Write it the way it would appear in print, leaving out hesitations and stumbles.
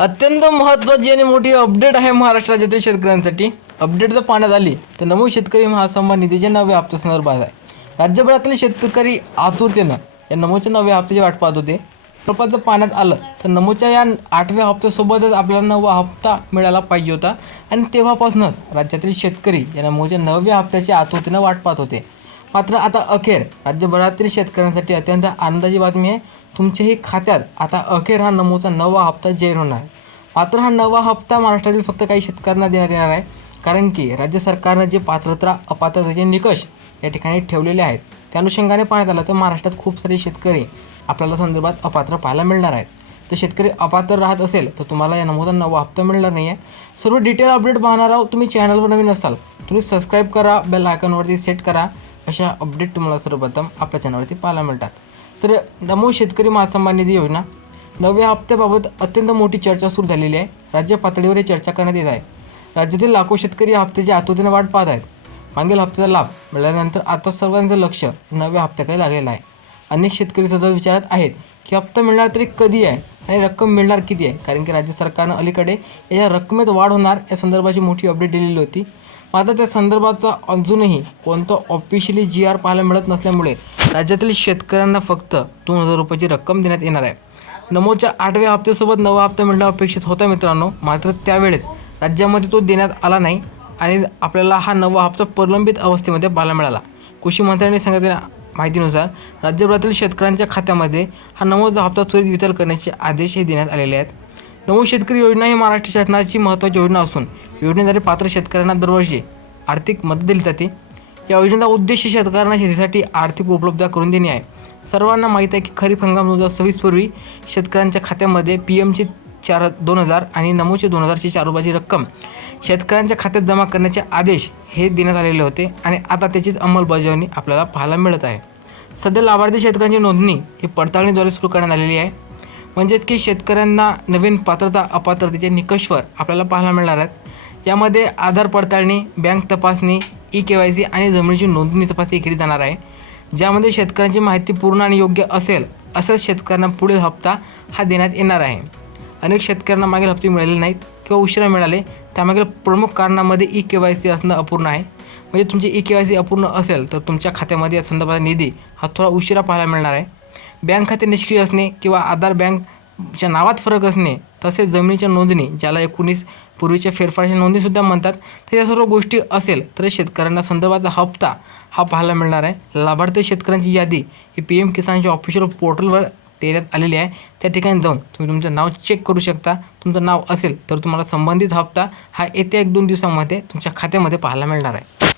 अत्यंत महत्त्वाची आणि मोठी अपडेट आहे महाराष्ट्र राज्यातील शेतकऱ्यांसाठी। अपडेट जर पाहण्यात आली तर नमो शेतकरी महासन्मान निधीच्या नव्या हप्त्यासंदर्भात आहे। राज्यभरातील शेतकरी आतुरतेनं या नमोच्या नव्या हप्त्याची वाट पाहत होते। स्वरूपात जर पाहण्यात आलं तर नमोच्या या 8व्या हप्त्यासोबतच आपल्याला 9वा हप्ता मिळाला पाहिजे होता आणि तेव्हापासूनच राज्यातील शेतकरी या नमोच्या 9व्या हप्त्याची आतुरतेनं वाट पाहत होते। मात्र आता अखेर राज्यभरातील शेतकऱ्यांसाठी अत्यंत आनंदाची बातमी आहे। तुमच्याही खात्यात आता अखेर हा नमोचा 9वा हप्ता जाहीर होणार। मात्र हा 9वा हप्ता महाराष्ट्रातील फक्त काही शेतकऱ्यांना देण्यात येणार आहे, कारण की राज्य सरकारनं जे पात्रता अपात्रतेचे निकष या ठिकाणी ठेवलेले आहेत त्या अनुषंगाने पाहण्यात आलं तर महाराष्ट्रात खूप सारे शेतकरी आपल्याला संदर्भात अपात्र पाहायला मिळणार आहेत। तर शेतकरी अपात्र राहत असेल तर तुम्हाला या नमोचा 9वा हप्ता मिळणार नाही आहे। सर्व डिटेल अपडेट पाहणार आहोत। तुम्ही चॅनलवर नवीन असाल तुम्ही सबस्क्राईब करा, बेल आयकॉनवरती सेट करा। अशा अपडेट तुम्हाला सर्वप्रथम आपल्या चॅनलवरती पाहायला मिळतात। तर नमो शेतकरी महासन्मान निधी योजना 9व्या हप्त्याबाबत अत्यंत मोठी चर्चा सुरू झालेली आहे। राज्य पातळीवर ही चर्चा करण्यात येत आहे। राज्यातील लाखो शेतकरी या हप्त्याची आतुरतेने वाट पाहत आहेत। मागील हप्त्याचा लाभ मिळाल्यानंतर आता सर्वांचं लक्ष 9व्या हप्त्याकडे लागलेलं आहे। अनेक शेतकरी सतत विचारत आहेत की हप्ता मिळणार तरी कधी आहे आणि रक्कम मिळणार किती आहे, कारण की राज्य सरकारनं अलीकडे या रकमेत वाढ होणार या संदर्भाची मोठी अपडेट दिलेली होती। मात्र त्या संदर्भाचा अजूनही कोणतं ऑफिशियली GR पाहायला मिळत नसल्यामुळे राज्यातील शेतकऱ्यांना फक्त 2000 रुपयाची रक्कम देण्यात येणार आहे। नमोच्या 8व्या हप्त्यासोबत 9वा हप्ता मिळणं अपेक्षित होता मित्रांनो, मात्र त्यावेळेस राज्यामध्ये तो देण्यात आला नाही आणि आपल्याला हा 9वा हप्ता प्रलंबित अवस्थेमध्ये पाहायला मिळाला। कृषी मंत्र्यांनी सांगितलेल्या माहितीनुसार राज्यभरातील शेतकऱ्यांच्या खात्यामध्ये हा 9वा हप्ता त्वरित वितरण करण्याचे आदेशही देण्यात आलेले आहेत। नमो शेतकरी योजना ही महाराष्ट्र शासनाची महत्त्वाची योजना असून योजनेद्वारे पात्र शेतकऱ्यांना दरवर्षी आर्थिक मदत दिली जाते। या योजनेचा उद्देश शेतकऱ्यांना शेतीसाठी आर्थिक उपलब्ध करून देणे आहे। सर्वांना माहीत आहे की खरीप हंगाम 2026 पूर्वी शेतकऱ्यांच्या खात्यामध्ये PM चे 2000 आणि नमोचे 2000ची 4 रुपयाची रक्कम शेतकऱ्यांच्या खात्यात जमा करण्याचे आदेश हे देण्यात आलेले होते आणि आता त्याचीच अंमलबजावणी आपल्याला पाहायला मिळत आहे। सध्या लाभार्थी शेतकऱ्यांची नोंदणी ही पडताळणीद्वारे सुरू करण्यात आलेली आहे। म्हणजेच की शेतकऱ्यांना नवीन पात्रता अपात्रतेच्या निकषवर आपल्याला पाहायला मिळणार आहेत। यामध्ये आधार पडताळणी, बँक तपासणी, eKYC आणि जमिनीची नोंदणी तपासणी केली जाणार आहे। ज्यामध्ये शेतकऱ्यांची माहिती पूर्ण आणि योग्य असेल असंच शेतकऱ्यांना पुढील हप्ता हा देण्यात येणार आहे। अनेक शेतकऱ्यांना मागील हप्ते मिळाले नाहीत किंवा उशिरा मिळाले, त्यामागील प्रमुख कारणामध्ये eKYC असणं अपूर्ण आहे। म्हणजे तुमचे eKYC अपूर्ण असेल तर तुमच्या खात्यामध्ये या संदर्भात निधी हा थोडा उशिरा पाहायला मिळणार आहे। बँक खाते निष्क्रिय असणे किंवा आधार बँकच्या नावात फरक असणे, तसेच जमिनीच्या नोंदणी ज्याला 19 पूर्वीच्या फेरफारच्या नोंदणीसुद्धा म्हणतात, तर या सर्व गोष्टी असेल तर शेतकऱ्यांना संदर्भाचा हप्ता हा पाहायला मिळणार आहे। लाभार्थी शेतकऱ्यांची यादी ही PM किसानच्या ऑफिशियल पोर्टलवर देण्यात आलेली आहे। त्या ठिकाणी जाऊन तुम्ही तुमचं नाव चेक करू शकता। तुमचं नाव असेल तर तुम्हाला संबंधित हप्ता हा येत्या 1-2 दिवसांमध्ये तुमच्या खात्यामध्ये पाहायला मिळणार आहे।